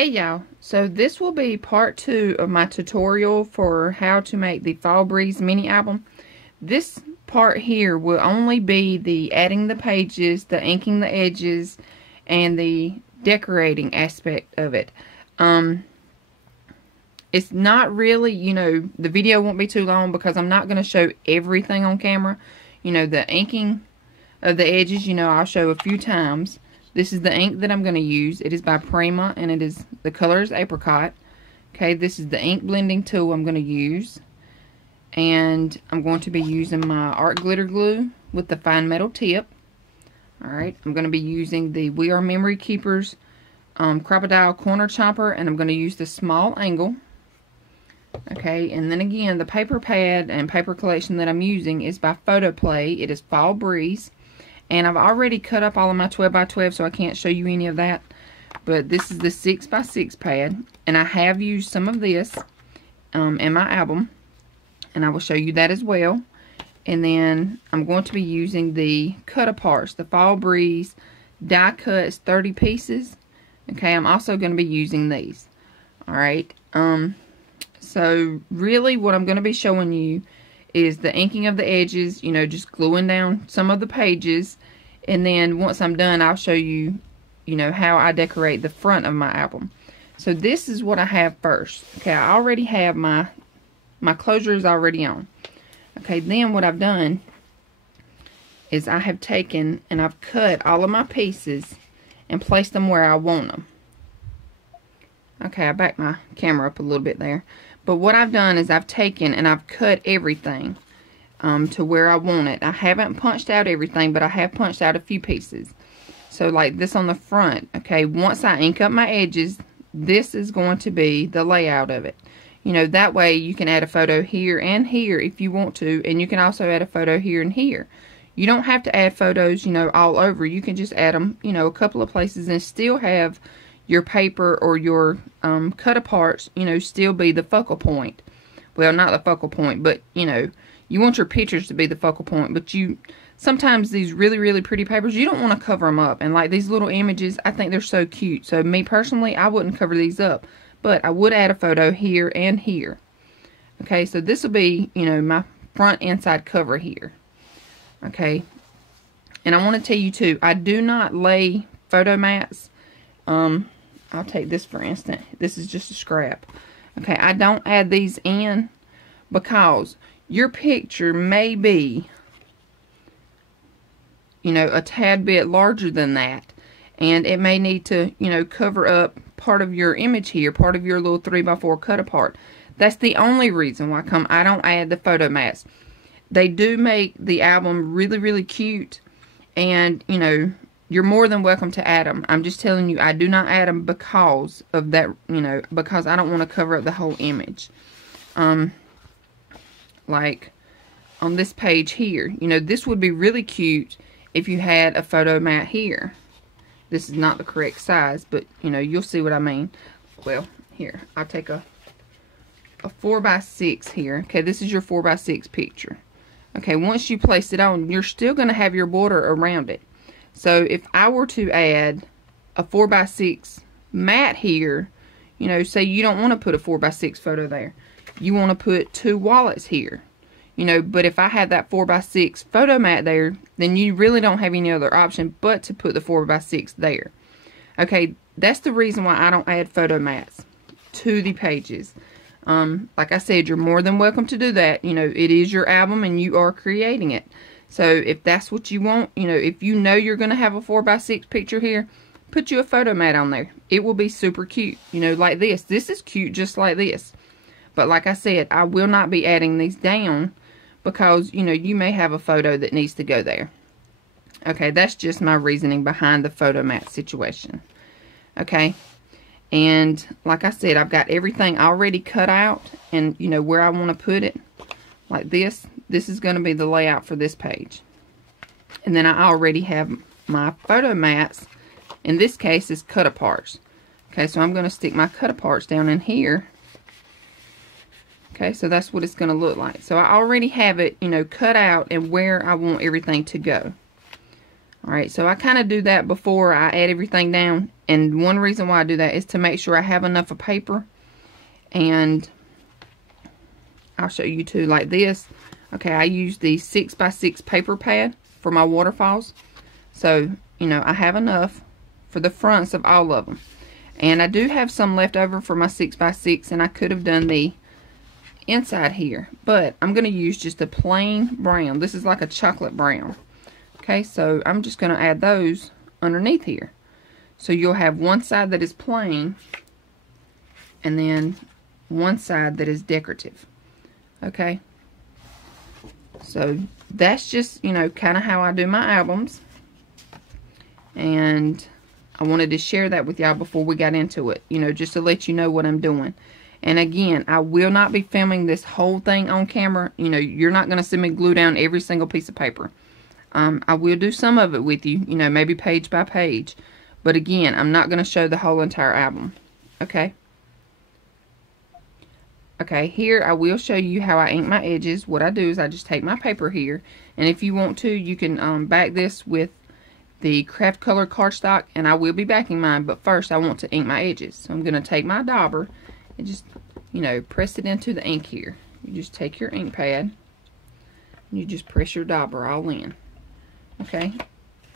Hey y'all, so this will be part 2 of my tutorial for how to make the Fall Breeze mini album. This part here will only be the adding the pages, the inking the edges, and the decorating aspect of it. It's not really, the video won't be too long because I'm not going to show everything on camera. The inking of the edges, I'll show a few times. This is the ink that I'm going to use. It is by Prima, and the color is apricot. Okay, this is the ink blending tool I'm going to use. And I'm going to be using my art glitter glue with the fine metal tip. Alright, I'm going to be using the We Are Memory Keepers Crocodile Corner Chomper, and I'm going to use the small angle. Okay, and then again, the paper pad and paper collection that I'm using is by Photoplay. It is Fall Breeze. And I've already cut up all of my 12x12, so I can't show you any of that. But this is the 6x6 pad. And I have used some of this in my album. And I will show you that as well. And then I'm going to be using the cut-aparts, the Fall Breeze die cuts 30 pieces. Okay, I'm also going to be using these. Alright, so really what I'm going to be showing you is the inking of the edges, just gluing down some of the pages. And then once I'm done, I'll show you, how I decorate the front of my album. So this is what I have first. Okay, I already have my closure is already on. Okay, then what I've done is I have taken and I've cut all of my pieces and placed them where I want them. Okay, I backed my camera up a little bit there. But what I've done is I've taken and I've cut everything to where I want it. I haven't punched out everything, but I have punched out a few pieces. So like this on the front, okay, once I ink up my edges, this is going to be the layout of it. That way you can add a photo here and here if you want to, and you can also add a photo here and here. You don't have to add photos, all over. You can just add them, a couple of places and still have your paper or your cut-aparts, still be the focal point. Well, not the focal point, but, you want your pictures to be the focal point. But sometimes these really, really pretty papers, you don't want to cover them up. And like these little images, I think they're so cute. So me personally, I wouldn't cover these up. But I would add a photo here and here. Okay, so this will be, my front inside cover here. Okay. And I want to tell you too, I do not lay photo mats. I'll take this for instance. This is just a scrap. Okay, I don't add these in because your picture may be, a tad bit larger than that. And it may need to, cover up part of your image here, part of your little 3x4 cut apart. That's the only reason why I don't add the photo mats. They do make the album really, really cute. And, you're more than welcome to add them. I'm just telling you, I do not add them because of that, because I don't want to cover up the whole image. Like on this page here, this would be really cute if you had a photo mat here. This is not the correct size, but, you'll see what I mean. Well, here, I'll take a 4x6 here. Okay, this is your 4x6 picture. Okay, once you place it on, you're still going to have your border around it. So if I were to add a 4x6 mat here, say you don't want to put a 4x6 photo there. You want to put 2 wallets here. But if I had that 4x6 photo mat there, then you really don't have any other option but to put the 4x6 there. Okay, that's the reason why I don't add photo mats to the pages. Like I said, you're more than welcome to do that. It is your album and you are creating it. So if that's what you want, if you're going to have a 4x6 picture here, put you a photo mat on there. It will be super cute, like this. This is cute just like this. But like I said, I will not be adding these down because, you may have a photo that needs to go there. Okay, that's just my reasoning behind the photo mat situation. Okay, and like I said, I've got everything already cut out and, where I want to put it. Like this. This is going to be the layout for this page. And then I already have my photo mats. In this case, is cut aparts. Okay, so I'm going to stick my cut aparts down in here. Okay, so that's what it's going to look like. So I already have it, cut out and where I want everything to go. Alright, so I kind of do that before I add everything down. And one reason why I do that is to make sure I have enough of paper. And I'll show you too, like this. Okay, I use the 6x6 paper pad for my waterfalls. So, you know, I have enough for the fronts of all of them. And I do have some left over for my 6x6, and I could have done the inside here. But I'm going to use just a plain brown. This is like a chocolate brown. Okay, so I'm just going to add those underneath here. So you'll have one side that is plain, and then one side that is decorative. Okay, so that's just, you know, kind of how I do my albums. And I wanted to share that with y'all before we got into it, you know, just to let you know what I'm doing. And again, I will not be filming this whole thing on camera. You know, you're not going to see me glue down every single piece of paper. I will do some of it with you, you know, maybe page by page. But again, I'm not going to show the whole entire album. Okay? Okay, here I will show you how I ink my edges. What I do is I just take my paper here. And if you want to, you can back this with the craft color cardstock. And I will be backing mine. But first, I want to ink my edges. So I'm going to take my dauber and just, you know, press it into the ink here. You just take your ink pad. And you just press your dauber all in. Okay,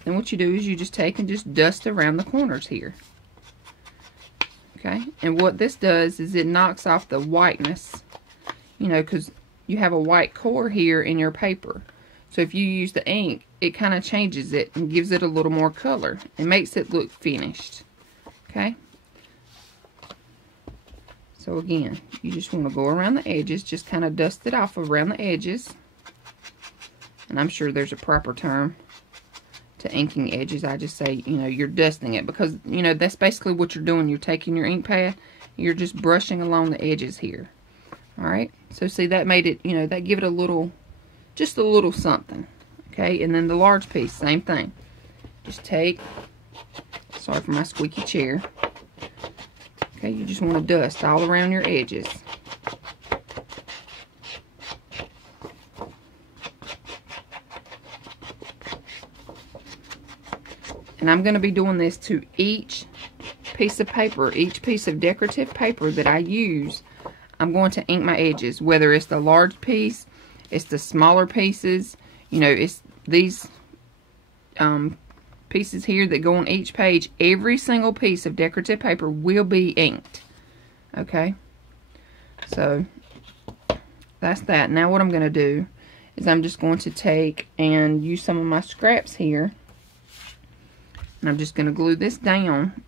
then what you do is you just take and just dust around the corners here. Okay, and what this does is it knocks off the whiteness, you know, because you have a white core here in your paper. So if you use the ink, it kind of changes it and gives it a little more color. It makes it look finished. Okay, so again, you just want to go around the edges, just kind of dust it off around the edges. And I'm sure there's a proper term to inking edges. I just say, you know, you're dusting it, because, you know, that's basically what you're doing. You're taking your ink pad, you're just brushing along the edges here. Alright, so see, that made it, you know, that give it a little, just a little something. Okay, and then the large piece, same thing. Just take, sorry for my squeaky chair. Okay, you just want to dust all around your edges. And I'm going to be doing this to each piece of paper, each piece of decorative paper that I use. I'm going to ink my edges, whether it's the large piece, it's the smaller pieces, you know, it's these pieces here that go on each page. Every single piece of decorative paper will be inked. Okay, so that's that. Now what I'm going to do is I'm just going to take and use some of my scraps here. And I'm just going to glue this down.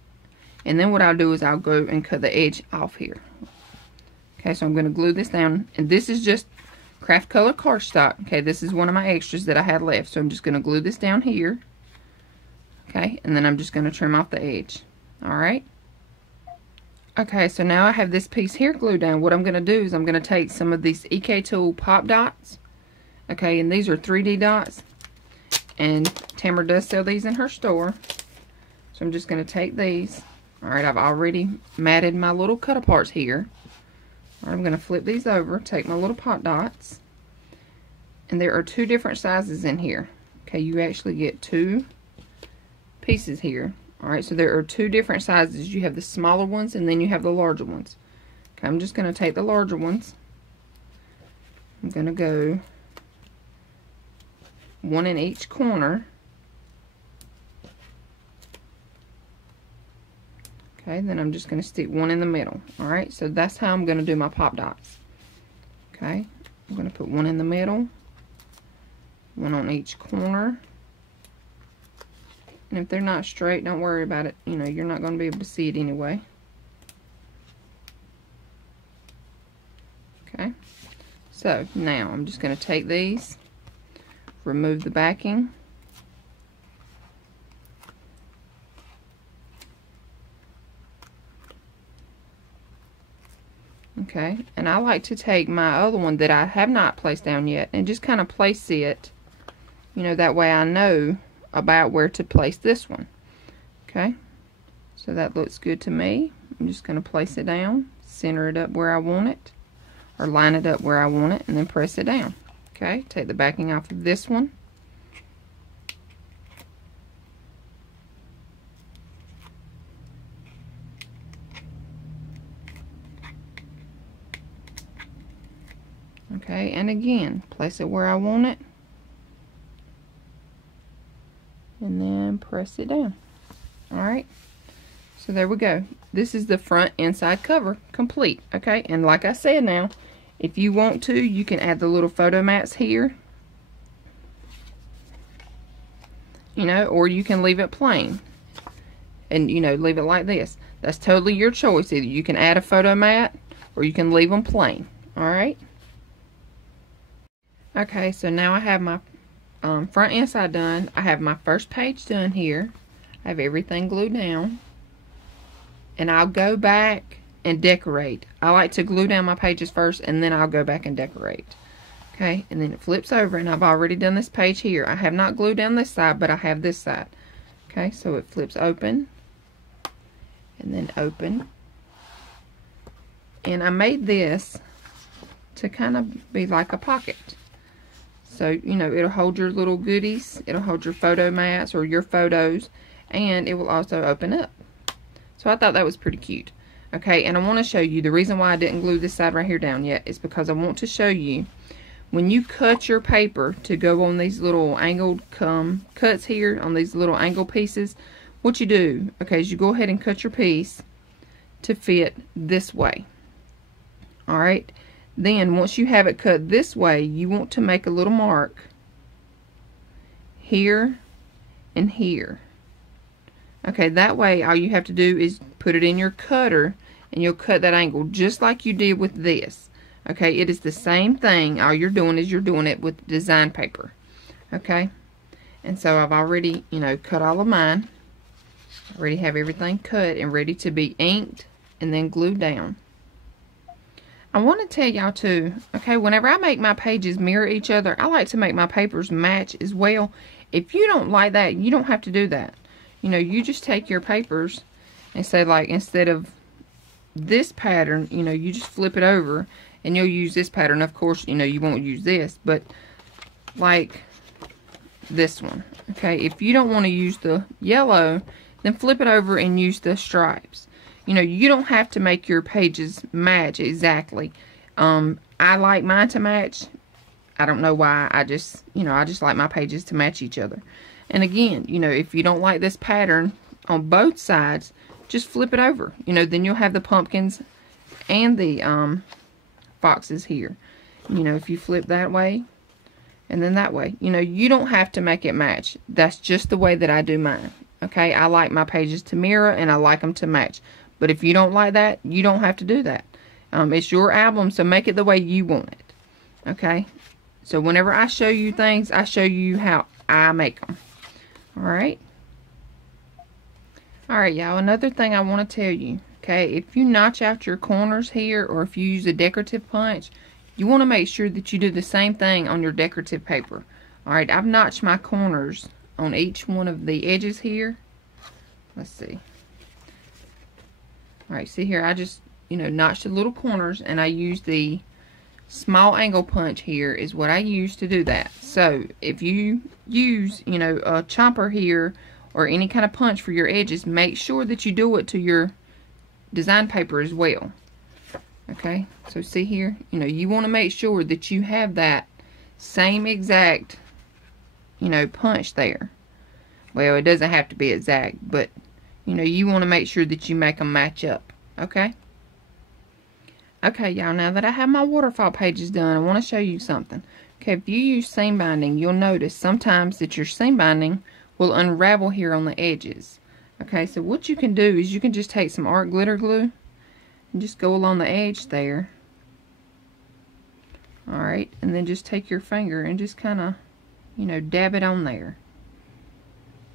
And then what I'll do is I'll go and cut the edge off here. Okay, so I'm going to glue this down. And this is just craft color cardstock. Okay, this is one of my extras that I had left. So I'm just going to glue this down here. Okay, and then I'm just going to trim off the edge. Alright. Okay, so now I have this piece here glued down. What I'm going to do is I'm going to take some of these EK Tool pop dots. Okay, and these are 3D dots. And Tamra does sell these in her store. So I'm just going to take these. Alright, I've already matted my little cut aparts here. Alright, I'm going to flip these over, take my little pot dots. And there are two different sizes in here. Okay, you actually get two pieces here. Alright, so there are two different sizes. You have the smaller ones and then you have the larger ones. Okay, I'm just going to take the larger ones. I'm going to go one in each corner. Okay, then I'm just going to stick one in the middle. Alright, so that's how I'm going to do my pop dots. Okay, I'm going to put one in the middle, one on each corner. And if they're not straight, don't worry about it. You know, you're not going to be able to see it anyway. Okay, so now I'm just going to take these, remove the backing. Okay, and I like to take my other one that I have not placed down yet and just kind of place it, you know, that way I know about where to place this one. Okay, so that looks good to me. I'm just going to place it down, center it up where I want it, or line it up where I want it, and then press it down. Okay, take the backing off of this one. Okay, and again, place it where I want it. And then press it down. Alright, so there we go. This is the front inside cover complete. Okay, and like I said, now if you want to, you can add the little photo mats here, you know, or you can leave it plain and, you know, leave it like this. That's totally your choice. Either you can add a photo mat or you can leave them plain. Alright, okay, so now I have my front inside done. I have my first page done here. I have everything glued down, and I'll go back and decorate. I like to glue down my pages first, and then I'll go back and decorate. Okay, and then it flips over, and I've already done this page here. I have not glued down this side, but I have this side. Okay, so it flips open, and then open. And I made this to kind of be like a pocket. So, you know, it'll hold your little goodies, it'll hold your photo mats or your photos, and it will also open up. So I thought that was pretty cute. Okay, and I want to show you, the reason why I didn't glue this side right here down yet is because I want to show you, when you cut your paper to go on these little angled cuts here, on these little angle pieces, what you do, okay, is you go ahead and cut your piece to fit this way. Alright, then once you have it cut this way, you want to make a little mark here and here. Okay, that way all you have to do is put it in your cutter and you'll cut that angle just like you did with this. Okay, it is the same thing. All you're doing is you're doing it with design paper. Okay, and so I've already, you know, cut all of mine. I already have everything cut and ready to be inked and then glued down. I want to tell y'all too, okay, whenever I make my pages mirror each other, I like to make my papers match as well. If you don't like that, you don't have to do that. You know, you just take your papers and say, like, instead of this pattern, you know, you just flip it over and you'll use this pattern. Of course, you know, you won't use this, but like this one. Okay, if you don't want to use the yellow, then flip it over and use the stripes. You know, you don't have to make your pages match exactly. I like mine to match. I don't know why. I just, you know, I just like my pages to match each other. And again, you know, if you don't like this pattern on both sides, just flip it over. You know, then you'll have the pumpkins and the foxes here. You know, if you flip that way and then that way, you know, you don't have to make it match. That's just the way that I do mine. Okay, I like my pages to mirror and I like them to match. But if you don't like that, you don't have to do that. It's your album, so make it the way you want it. Okay, so whenever I show you things, I show you how I make them. Alright, y'all, another thing I want to tell you, okay, if you notch out your corners here, or if you use a decorative punch, you want to make sure that you do the same thing on your decorative paper. Alright, I've notched my corners on each one of the edges here. Let's see. Alright, see here, I just, you know, notched the little corners, and I used the small angle punch here is what I use to do that. So if you use, you know, a chomper here or any kind of punch for your edges, make sure that you do it to your design paper as well. Okay, so see here, you know, you want to make sure that you have that same exact, you know, punch there. Well, it doesn't have to be exact, but you know, you want to make sure that you make them match up. Okay? Okay, y'all, now that I have my waterfall pages done, I want to show you something. Okay, if you use seam binding, you'll notice sometimes that your seam binding will unravel here on the edges. Okay, so what you can do is you can just take some art glitter glue and just go along the edge there. Alright, and then just take your finger and just kind of, you know, dab it on there.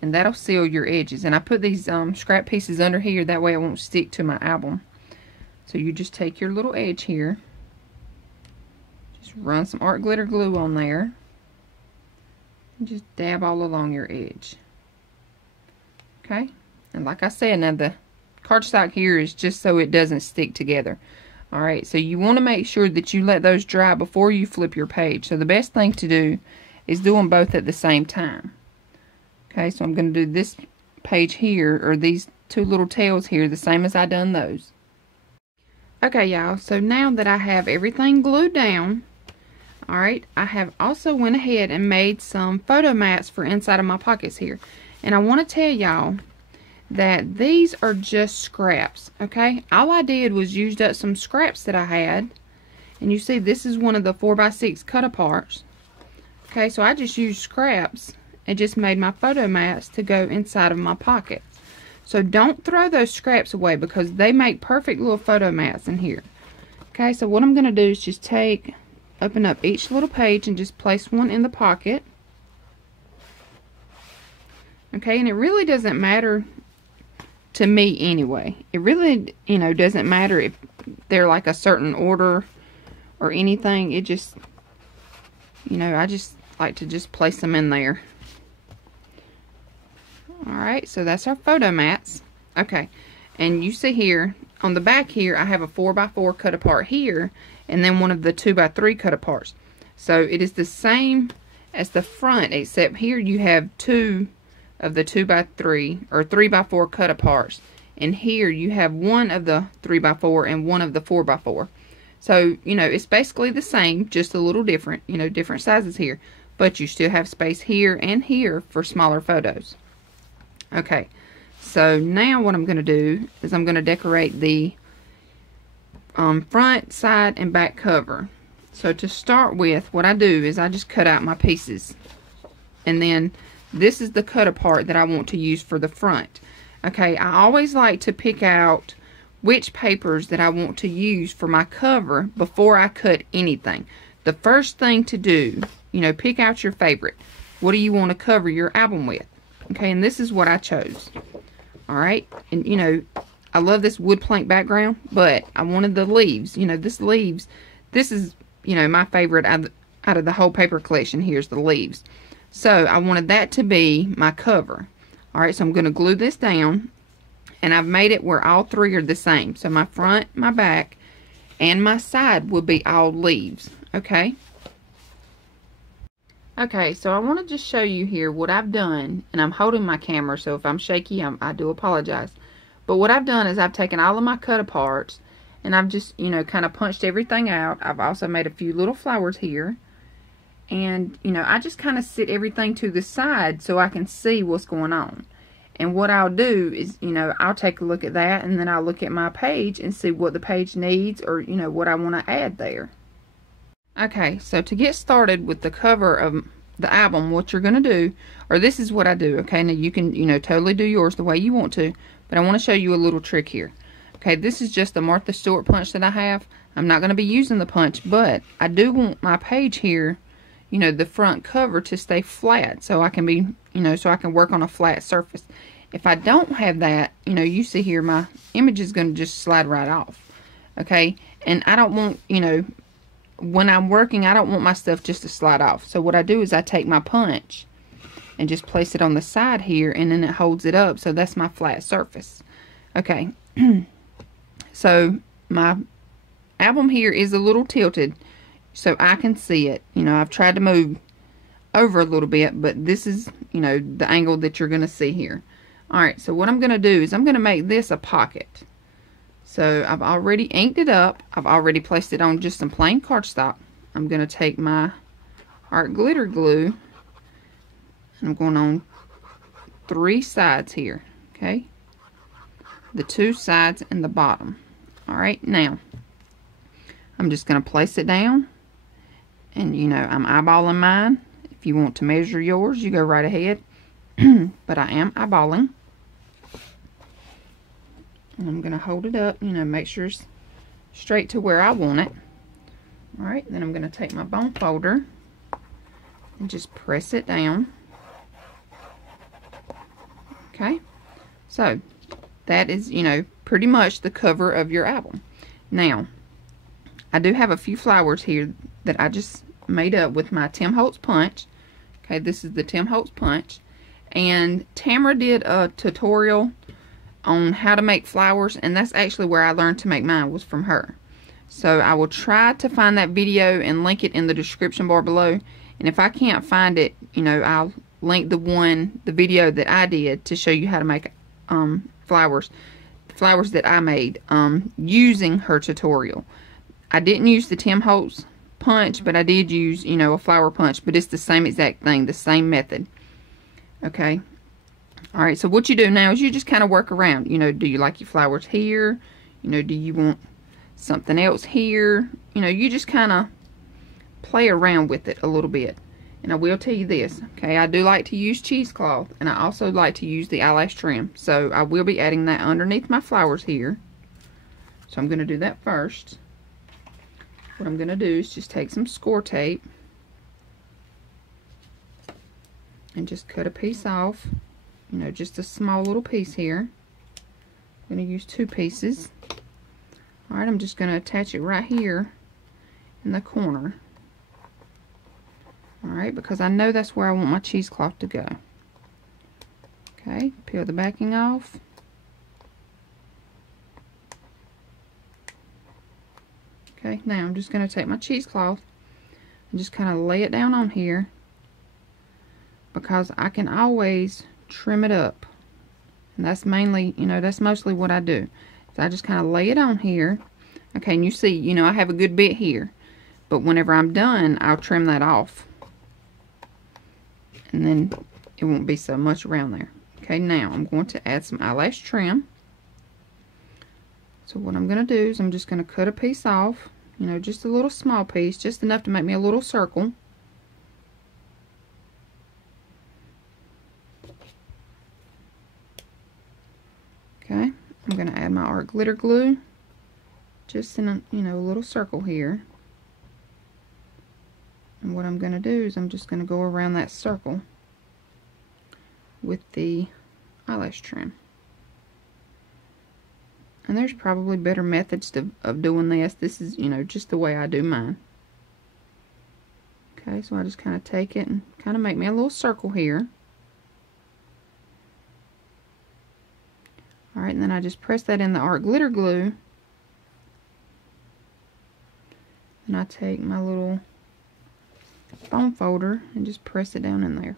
And that'll seal your edges. And I put these scrap pieces under here, that way it won't stick to my album. So you just take your little edge here, just run some art glitter glue on there, and just dab all along your edge. Okay, and like I said, now the cardstock here is just so it doesn't stick together. Alright, so you want to make sure that you let those dry before you flip your page. So the best thing to do is do them both at the same time. Okay, so I'm going to do this page here, or these two little tails here, the same as I done those. Okay, y'all, so now that I have everything glued down, Alright, I have also went ahead and made some photo mats for inside of my pockets here. And I want to tell y'all that these are just scraps, okay? All I did was used up some scraps that I had. And you see this is one of the 4x6 cut-aparts. Okay, so I just used scraps and just made my photo mats to go inside of my pocket. So don't throw those scraps away because they make perfect little photo mats in here. Okay, so what I'm going to do is just open up each little page and just place one in the pocket. Okay, and it really doesn't matter to me anyway. It really, doesn't matter if they're like a certain order or anything. It just, I just like to just place them in there. Alright, so that's our photo mats. Okay, and you see here, on the back here, I have a 4x4 cut apart here, and then one of the 2x3 cut aparts. So it is the same as the front, except here you have two of the 2x3 or 3x4 cut aparts, and here you have one of the 3x4 and one of the 4x4. So, it's basically the same, just a little different, different sizes here, but you still have space here and here for smaller photos. Okay, so now what I'm going to do is I'm going to decorate the front, side, and back cover. So to start with, what I do is I just cut out my pieces. And then this is the cut apart that I want to use for the front. Okay, I always like to pick out which papers that I want to use for my cover before I cut anything. The first thing to do, pick out your favorite. What do you want to cover your album with? Okay, and this is what I chose. Alright, and I love this wood plank background, but I wanted the leaves. This is, my favorite out of the whole paper collection. Here's the leaves. So, I wanted that to be my cover. Alright, so I'm going to glue this down, and I've made it where all three are the same. So, my front, my back, and my side will be all leaves. Okay? Okay, so I want to just show you here what I've done, and I'm holding my camera, so if I'm shaky, I do apologize. But what I've done is I've taken all of my cut aparts, and I've just, kind of punched everything out. I've also made a few little flowers here, and, I just kind of sit everything to the side so I can see what's going on. And what I'll do is, I'll take a look at that, and then I'll look at my page and see what the page needs, or, what I want to add there. Okay, so to get started with the cover of the album, what you're going to do, or this is what I do, okay? Now you can, totally do yours the way you want to, but I want to show you a little trick here. Okay, this is just the Martha Stewart punch that I have. I'm not going to be using the punch, but I do want my page here, the front cover to stay flat, so I can be, so I can work on a flat surface. If I don't have that, you see here, my image is going to just slide right off, okay? And I don't want, when I'm working, I don't want my stuff just to slide off. So what I do is I take my punch and just place it on the side here, and then it holds it up. So that's my flat surface. Okay. So my album here is a little tilted so I can see it. I've tried to move over a little bit, but this is, the angle that you're going to see here. Alright, so what I'm going to do is I'm going to make this a pocket. So I've already inked it up. I've already placed it on just some plain cardstock. I'm going to take my art glitter glue, and I'm going on 3 sides here. Okay, the 2 sides and the bottom. Alright, now I'm just going to place it down, and I'm eyeballing mine. If you want to measure yours, you go right ahead. But I am eyeballing. And I'm going to hold it up, make sure it's straight to where I want it. Alright, then I'm going to take my bone folder and just press it down. Okay, so that is, pretty much the cover of your album. Now, I do have a few flowers here that I just made up with my Tim Holtz punch. Okay, this is the Tim Holtz punch. And Tamra did a tutorial on how to make flowers, and that's actually where I learned to make mine, was from her. So I will try to find that video and link it in the description bar below. And if I can't find it, I'll link the video that I did to show you how to make flowers that I made using her tutorial. I didn't use the Tim Holtz punch, but I did use, you know, a flower punch, but it's the same exact thing, the same method. Okay. All right, so what you do now is you just kind of work around. You know, do you like your flowers here? You know, do you want something else here? You know, you just kind of play around with it a little bit. And I will tell you this, okay, I do like to use cheesecloth, and I also like to use the eyelash trim. So I will be adding that underneath my flowers here. So I'm going to do that first. What I'm going to do is just take some Scor tape and just cut a piece off. You know, just a small little piece here. I'm going to use 2 pieces. Alright, I'm just going to attach it right here in the corner. Alright, because I know that's where I want my cheesecloth to go. Okay, peel the backing off. Okay, now I'm just going to take my cheesecloth and just kind of lay it down on here, because I can always trim it up. And that's mainly, you know, that's mostly what I do. So I just kind of lay it on here. Okay, and you see, you know, I have a good bit here. But whenever I'm done, I'll trim that off. And then it won't be so much around there. Okay, now I'm going to add some eyelash trim. So what I'm going to do is I'm just going to cut a piece off. You know, just a little small piece, just enough to make me a little circle. Okay, I'm going to add my art glitter glue, just in a, you know, a little circle here. And what I'm going to do is I'm just going to go around that circle with the eyelash trim. And there's probably better methods of doing this. This is, you know, just the way I do mine. Okay, so I just kind of take it and kind of make me a little circle here. Alright, and then I just press that in the art glitter glue. And I take my little foam folder and just press it down in there.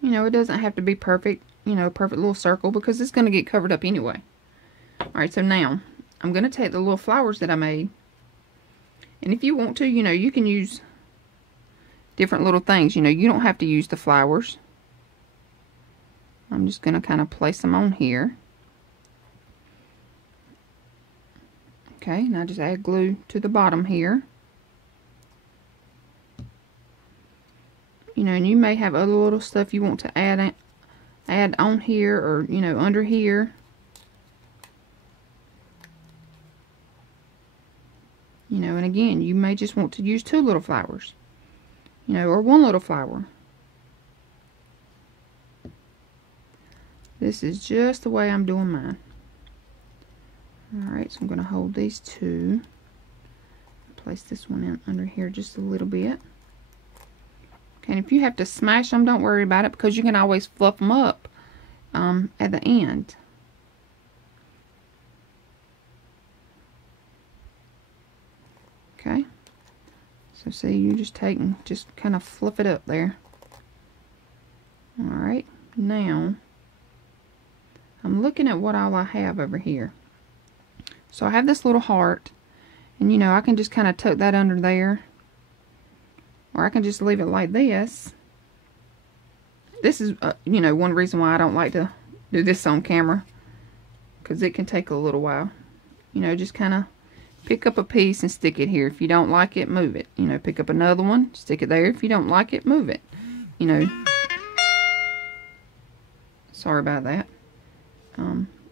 You know, it doesn't have to be perfect, you know, perfect little circle, because it's going to get covered up anyway. Alright, so now I'm going to take the little flowers that I made. And if you want to, you know, you can use different little things. You know, you don't have to use the flowers. I'm just going to kind of place them on here. Okay, and I just add glue to the bottom here. You know, and you may have other little stuff you want to add on here, or, you know, under here. You know, and again, you may just want to use 2 little flowers. You know, or 1 little flower. This is just the way I'm doing mine. Alright, so I'm going to hold these 2. Place this one in under here just a little bit. Okay, and if you have to smash them, don't worry about it, because you can always fluff them up at the end. Okay, so see, you just take and just kind of fluff it up there. Alright, now I'm looking at what all I have over here. So I have this little heart, and you know, I can just kind of tuck that under there, or I can just leave it like this. This is, you know, one reason why I don't like to do this on camera, because it can take a little while. You know, just kind of pick up a piece and stick it here. If you don't like it, move it. You know, pick up another one, stick it there. If you don't like it, move it. You know, sorry about that.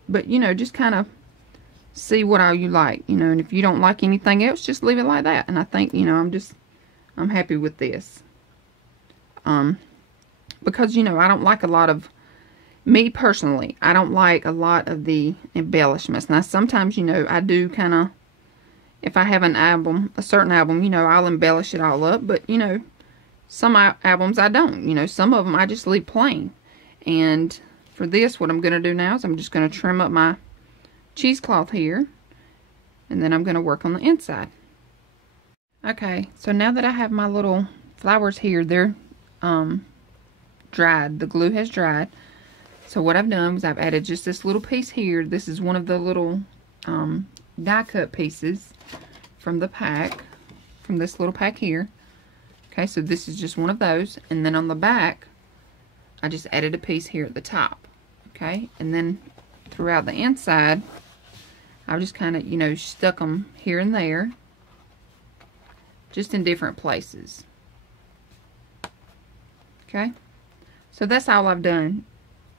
But, you know, just kind of see what all you like, you know, and if you don't like anything else, just leave it like that. And I think, you know, I'm happy with this. Because, you know, I don't like a lot of, me personally, I don't like a lot of the embellishments. Now, sometimes, you know, I do kind of, if I have an album, a certain album, you know, I'll embellish it all up. But, you know, some albums I don't. You know, some of them I just leave plain. And for this, what I'm going to do now is I'm just going to trim up my cheesecloth here, and then I'm going to work on the inside. Okay, so now that I have my little flowers here, they're dried. The glue has dried. So what I've done is I've added just this little piece here. This is one of the little die cut pieces from the pack, from this little pack here. Okay, so this is just one of those. And then on the back, I just added a piece here at the top. Okay, and then throughout the inside, I just kind of, you know, stuck them here and there, just in different places. Okay, so that's all I've done.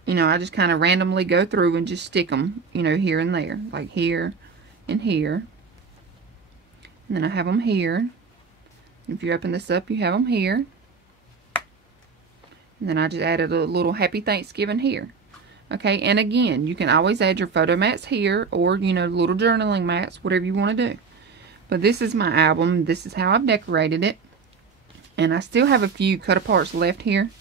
You know, I just kind of randomly go through and just stick them, you know, here and there, like here and here. And then I have them here. If you open this up, you have them here. And then I just added a little Happy Thanksgiving here. Okay, and again, you can always add your photo mats here, or, you know, little journaling mats, whatever you want to do. But this is my album. This is how I've decorated it. And I still have a few cut-aparts left here.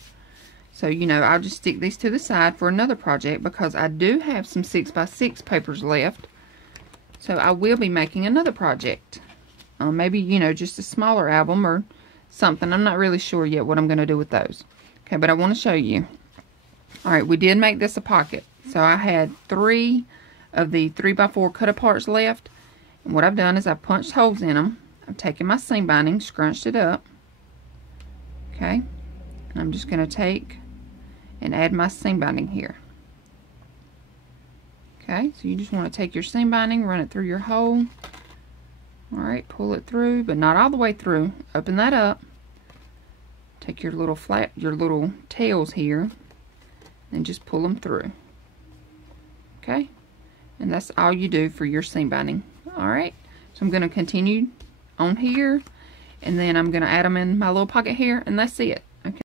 So, you know, I'll just stick these to the side for another project, because I do have some 6x6 papers left. So I will be making another project. Maybe, you know, just a smaller album or something. I'm not really sure yet what I'm going to do with those. Okay, but I want to show you. Alright, we did make this a pocket. So I had 3 of the 3x4 cut-aparts left. And what I've done is I've punched holes in them. I've taken my seam binding, scrunched it up. Okay, and I'm just going to take and add my seam binding here. Okay, so you just want to take your seam binding, run it through your hole. Alright, pull it through, but not all the way through. Open that up. Take your little tails here and just pull them through. Okay, and that's all you do for your seam binding. Alright, so I'm going to continue on here, and then I'm going to add them in my little pocket here, and that's it. Okay.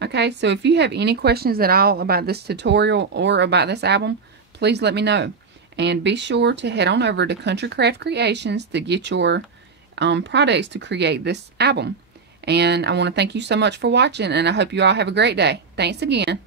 Okay, so if you have any questions at all about this tutorial or about this album, please let me know. And be sure to head on over to Country Craft Creations to get your products to create this album. And I want to thank you so much for watching, and I hope you all have a great day. Thanks again.